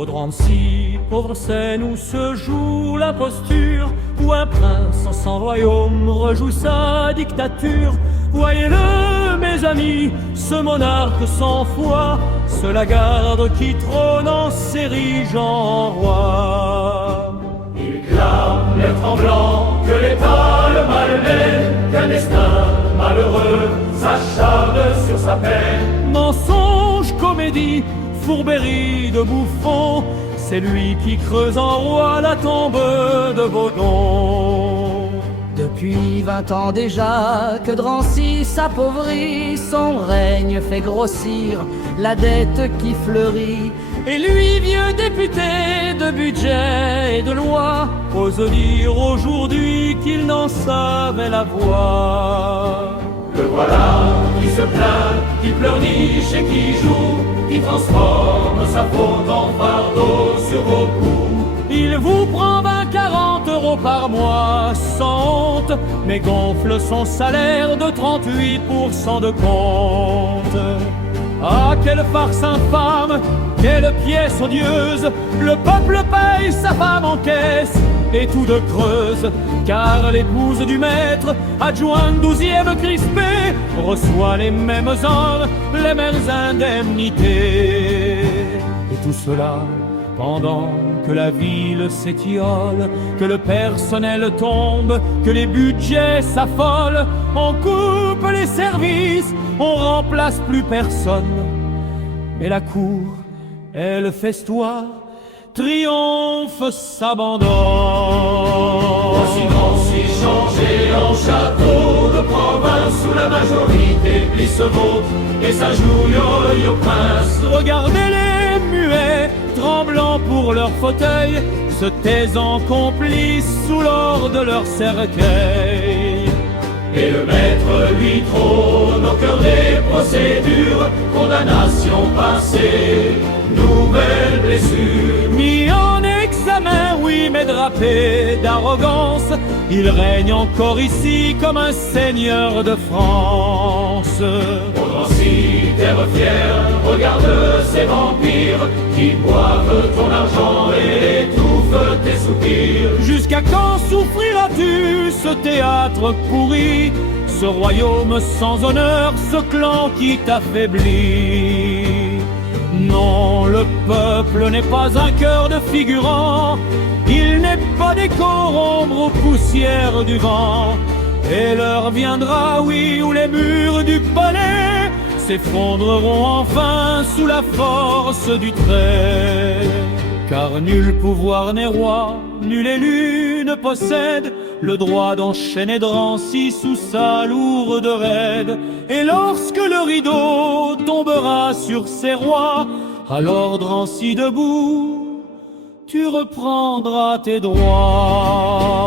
Au Drancy, pauvre scène où se joue l'imposture, où un prince sans royaume rejoue sa dictature. Voyez-le, mes amis, ce monarque sans foi, ce Lagarde qui trône en s'érige en roi. Il clame, l'air tremblant, que l'État le malmène, qu'un destin malheureux s'acharne sur sa peine. Mensonge, comédie, fourberie de bouffon, c'est lui qui creuse en roi la tombe de Baudon. Depuis 20 ans déjà que Drancy s'appauvrit, son règne fait grossir la dette qui fleurit. Et lui, vieux député de budget et de loi, ose dire aujourd'hui qu'il n'en savait la voix. Le voilà qui se plaint, qui pleurniche et qui joue, qui transforme sa faute en fardeau sur vos coups. Il vous prend 20-40 € par mois sans honte, mais gonfle son salaire de 38% de compte. Ah, quelle farce infâme, quelle pièce odieuse, le peuple paye sa femme en caisse et tout de creuse, car l'épouse du maître, adjoint 12e crispé, reçoit les mêmes heures, les mêmes indemnités. Et tout cela pendant que la ville s'étiole, que le personnel tombe, que les budgets s'affolent. On coupe les services, on remplace plus personne. Et la cour, elle festoie, triomphe, s'abandonne. Voici Drancy changé en château de province, où la majorité plie ce vote et s'agenouille au prince. Regardez-les muets, tremblants pour leur fauteuil, se taisant complices sous l'or de leur cercueil. Et le maître lui trône au cœur des procédures, condamnation passée, nouvelle blessure. Mis en examen, oui, mais drapé d'arrogance, il règne encore ici comme un seigneur de France. Au Drancy, terre fière, regarde ces vampires qui boivent ton argent et étouffent tes soupirs. Jusqu'à quand souffriras-tu ce théâtre pourri, ce royaume sans honneur, ce clan qui t'affaiblit? Non, le peuple n'est pas un cœur de figurant, il n'est pas des corps ombres aux poussières du vent. Et l'heure viendra, oui, où les murs du palais s'effondreront enfin sous la force du trait. Car nul pouvoir n'est roi, nul élu ne possède le droit d'enchaîner Drancy sous sa lourde raide. Et lorsque le rideau tombera sur ses rois, alors Drancy debout, tu reprendras tes droits.